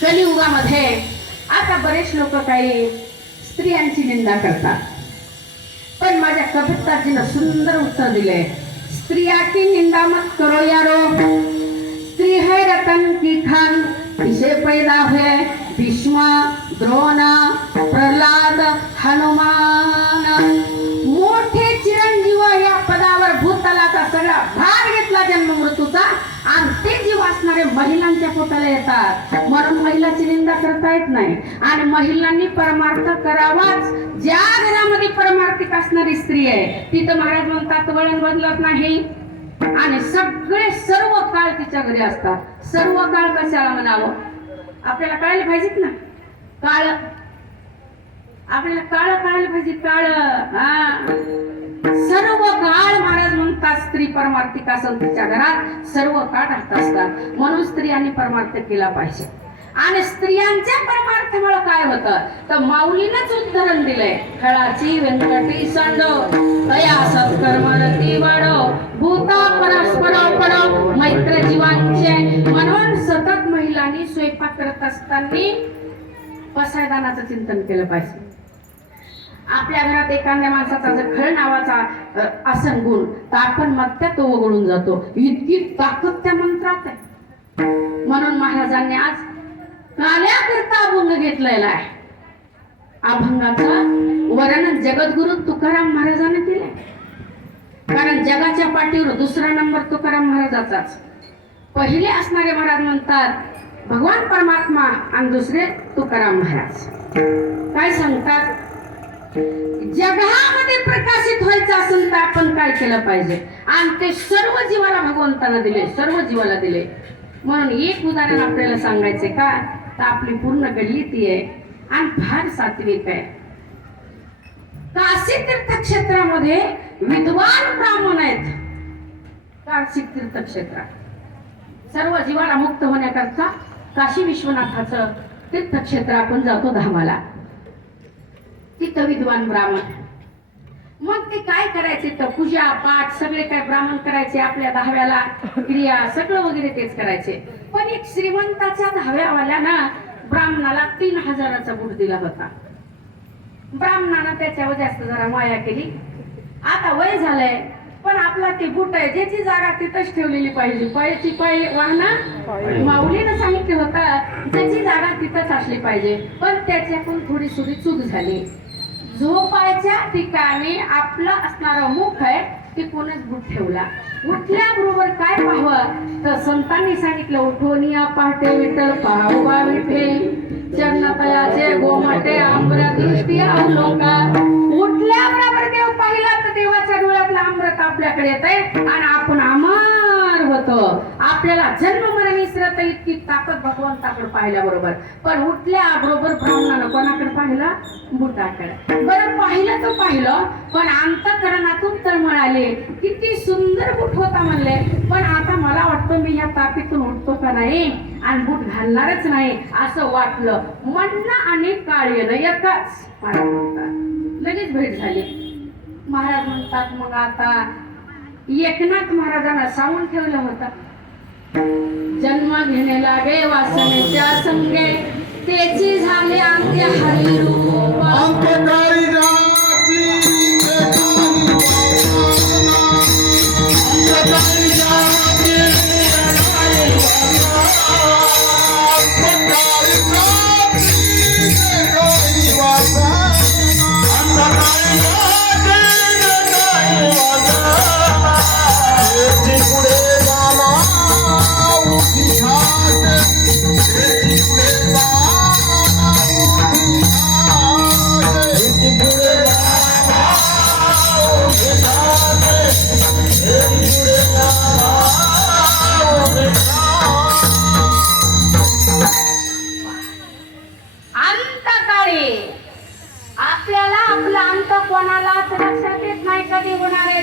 कलियुगामध्ये आता बरेच लोक काही स्त्रियांची निंदा करतात. पण माझ्या कविताजीनं सुंदर उत्तर दिले स्त्रिया की निंदा मत करो यारो. स्त्री है रतन की खान इसे पैदा है भीष्म द्रोण प्रल्हाद हनुमान. मोठे चिरंजीव या पदावर भूतलाचा सगळा भाग घेतला जन्म मृत्यूचा आणि ते जीव असणारे महिलांच्या पोटाला येतात. म्हणून महिलाची निंदा करता येत नाही. आणि महिलांनी परमार्थ करावाच. ज्या घरामध्ये परमार्थिक असणारी स्त्री आहे तिथं महाराज म्हणतात वळण बदलत नाही. आणि सगळे सर्व काळ तिच्या घरी असतात. सर्व काळ कशाला म्हणावं? आपल्याला कळायला पाहिजेत ना? काळ आपल्याला काळ कळायला पाहिजे काळ. हा. सर्व काळ महाराज म्हणतात स्त्री परमार्थिक असं तिच्या घरात? सर्व काळ राहत असतात. म्हणून स्त्रियांनी परमार्थ केला पाहिजे. आणि स्त्रियांच्या परमार्थमुळे काय होतं? तर माऊलीनच उद्धरण दिलंय. खळाची व्यंकटी सांड तया सत्कर्म रती वाढव भूता परस्पर पडव मैत्र जीवांचे. म्हणून सतत महिलांनी स्वयंपाक करत असताना पसायदानाचं चिंतन केलं पाहिजे. आपल्या घरात एखाद्या माणसाचा जर खळ नावाचा अ, असन गुण तर आपण मत्या तो वगळून जातो. इतकी ताकद त्या मंत्रात आहे. म्हणून महाराजांनी आज काल्याकरता अभंग घेतलेला आहे. अभंगाचा वर्णन जगद्गुरु तुकाराम महाराजांनी केलंय. कारण जगाच्या पाठीवर दुसरा नंबर तुकाराम महाराजाचाच. पहिले असणारे महाराज म्हणतात भगवान परमात्मा आणि दुसरे तुकाराम महाराज. काय सांगतात? जगामध्ये प्रकाशित व्हायचं असेल तर आपण काय केलं पाहिजे? आणि ते सर्व जीवाला भगवंतांना दिले सर्व जीवाला दिले. म्हणून एक उदाहरण आपल्याला सांगायचे का? तर आपली पूर्ण गल्ली ती आहे आणि फार सात्विक आहे. काशी तीर्थक्षेत्रामध्ये विद्वान ब्राह्मण आहेत. काशी तीर्थक्षेत्रात सर्व जीवाला मुक्त होण्याकरता काशी विश्वनाथाचं तीर्थक्षेत्र आपण जातो धामाला. तिथं विद्वान ब्राह्मण. मग ते काय करायचे? तर पूजा पाठ सगळे काय ब्राह्मण करायचे आपल्या दहाव्याला? क्रिया सगळं वगैरे तेच करायचे. पण एक श्रीमंताच्या दहाव्यावाल्यानं ब्राह्मणाला तीन हजाराचा बूट दिला होता. ब्राह्मणानं त्याच्यावर जास्त जरा माया केली. आता वय झालंय पण आपला ते बूट आहे ज्याची जागा तिथंच ठेवलेली पाहिजे. पायाची पाय वाहना माऊलीनं सांगितलं होतं ज्याची जागा तिथंच असली पाहिजे. पण त्याच्याकडून थोडी सुरी चूक झाली. झोपायच्या ठिकाणी आपलं असणारं मुख आहे ते कोणच गुट ठेवला. उठल्याबरोबर काय पाहावं? तर संतांनी सांगितलं उठोनिया पहाटे विठल पाहुवा विठे चरणतयाचे गोमाटे आंबऱ्या दृष्टी अवलोका उठल्याबरोबर देव पाहिला तर देवाच्या डोळ्यातलं अमृत आपल्याकडे येत आहे आणि आपण आपल्याला जन्म मरण विसरत इतकी ताकद भगवंताकडे पाहिल्याबरोबर. पण उठल्या बरोबर ब्राह्मणानं कोणाकडे पाहिलं? बुटाकडे बरं पाहिलं तर पाहिलं पण अंतकरणातून तर म्हणाले किती सुंदर बूट होता म्हणले. पण आता मला वाटतं मी या तापीतून उठतो का नाही? आणि बूट घालणारच नाही असं वाटलं. म्हणणं आणि काळ येणं एकच. लगेच भेट झाली. महाराज म्हणतात मग आता एकनाथ महाराजांना सांगून ठेवलं होतं. जन्म घेणे लागे वासनेच्या संगे. त्याची झाले अंत्य हरिरूप. अंत्यकाळी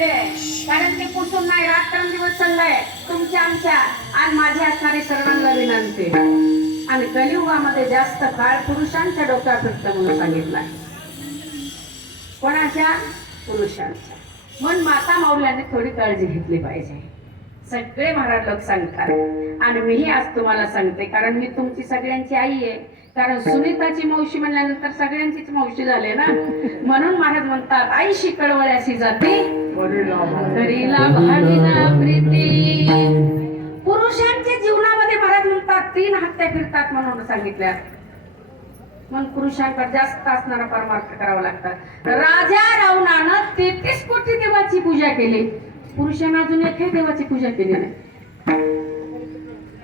होणार कारण ते पुसून नाही रात्रंदिवस चाललंय. तुमच्या आमच्या. आणि माझ्या असणारे सर्वांना विनंती. आणि कलियुगामध्ये जास्त काळ पुरुषांच्या डोक्यात फिरतं म्हणून सांगितलंय. कोणाच्या? पुरुषांच्या. म्हणून माता माऊल्याने थोडी काळजी घेतली पाहिजे. सगळे महाराज लोक सांगतात. आणि मीही आज तुम्हाला सांगते कारण मी तुमची सगळ्यांची आई आहे. कारण सुनीताची मावशी म्हणल्यानंतर सगळ्यांचीच मावशी झाले ना. म्हणून महाराज म्हणतात आईशी कळवळ्याशी जाते. करीला भावीना प्रीती. पुरुषांच्या जीवनामध्ये महाराज म्हणतात तीन हत्या फिरतात म्हणून सांगितल्या मग पुरुषांकडे जास्त असणारा परमार्थ करावा लागतात. राजा रावणानं तेहतीस कोटी देवाची पूजा केली. पुरुषांना अजून एकही देवाची पूजा केली नाही.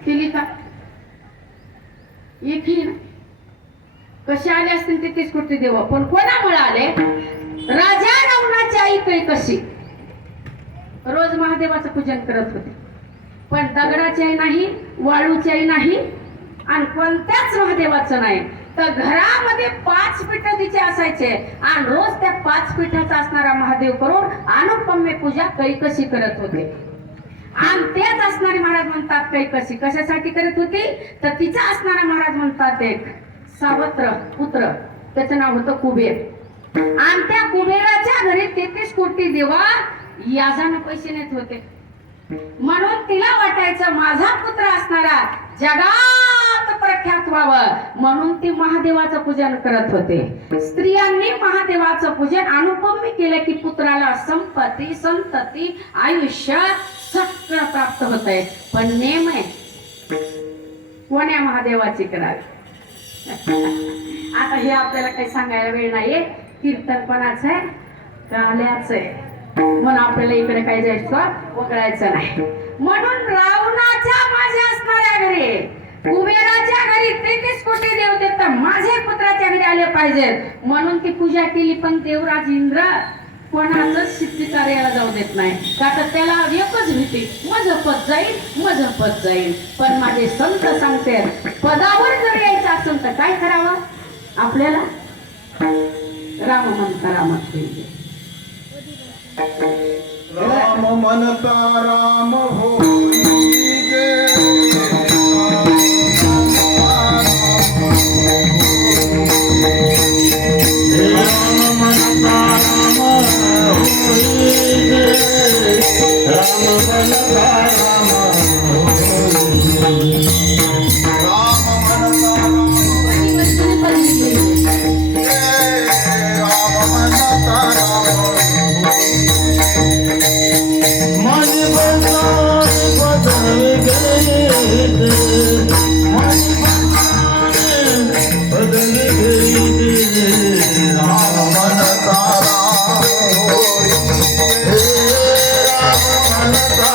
केली का? एकही नाही. कसे आले असतील तेहतीस कोटी देव पण कोणामुळे आले? राजा रावणाची आई कै कशी? रोज महादेवाचं पूजन करत होते. पण दगडाची आई नाही वाळूची आई नाही आणि कोणत्याच महादेवाचं नाही. तर घरामध्ये पाच पीठ तिचे असायचे. आणि रोज त्या पाच पीठाचा असणारा महादेव करून अनुपम्य पूजा कैकशी करत होते. आणि तेच असणारे महाराज म्हणतात कैकशी कशासाठी करत होती? तर तिचा असणारा महाराज म्हणतात एक सावत्र पुत्र. त्याचं नाव होतं कुबेर. आणि त्या कुबेराच्या घरी तेहतीस कोटी देवा याजानं पैसे नेत होते. म्हणून तिला वाटायचं माझा पुत्र असणारा जगात प्रख्यात व्हावं. म्हणून ती महादेवाचं पूजन करत होते. स्त्रियांनी महादेवाचं पूजन अनुपम्य केलं की पुत्राला संपत्ती संतती आयुष्य सगळं प्राप्त होत आहे पण नेम आहे कोण्या महादेवाची करावी? आता हे आपल्याला काही सांगायला वेळ नाहीये. कीर्तनपणाचं आहे. गाण्याचं आहे. म्हणून आपल्याला इकडे काही जायचं वगळायचं नाही. म्हणून रावणाच्या माझ्या असणाऱ्या घरी कुबेराच्या घरी तेहतीस कोटी देव तर माझे पुत्राच्या घरी आले पाहिजेत म्हणून ती पूजा केली पण देवराज इंद्र कोणाच सिद्धी कार्याला जाऊ देत नाही. का तर त्याला एकच भीती माझं पद जाईल माझं पद जाईल. पण माझे संत सांगते पदावर जर यायचं असेल तर काय करावं? आपल्याला राम म्हणता रामात राम म्हणता राम हो. राम राम मत मदले